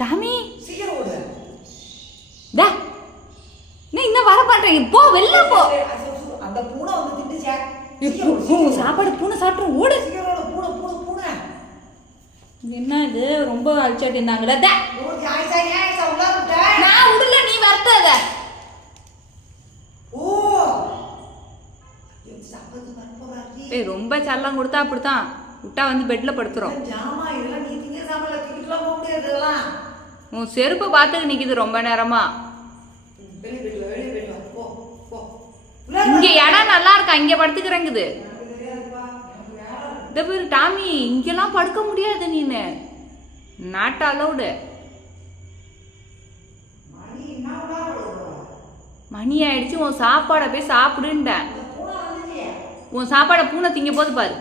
Tommy சீக்கிரம் ஓடு. டா நீ இன்னும் வர மாட்டேங்க. போ வெளில போ. அந்த பூனை வந்து திட்டுச்சே. சாப்பாடு பூனை சாப்பிட்டு ஓடு. சீக்கிரம் ஓடு. பூனை பூனை பூனை. என்ன இது ரொம்ப அழிச்சாட்டு இருந்தாங்கடா. டா ஓடி ஆயிசா ஏய்சா உள்ளார விட்ட. நான் உடல நீ வரட்டத. ஓ இது சாப்பிட்டு வரப்போறாடி. ஏய் ரொம்ப சல்லம் கொடுத்தா அப்படிதான். விட்டா வந்து பெட்ல படுத்துறோம். ஜாமா இதெல்லாம் நீ திங்க சாப்பிடல தூக்கிட்டுலாம் போக முடியாது இதெல்லாம். உன் செருப்பு பார்த்துட்டு நிக்குது ரொம்ப நேரமா. வெளிய போயிட்டு வா. போ போ. இங்க இடம் நல்லா இருக்கா? இங்க படுத்துக்கிறங்குது. இந்த பேரு டாமி இங்கெல்லாம் படுக்க முடியாது. நீனு நாட் அலௌடு. மணி ஆயிடுச்சு. உன் சாப்பாடை போய் சாப்பிடுன்ட்டேன். உன் சாப்பாடை பூனை திங்க போது பாரு.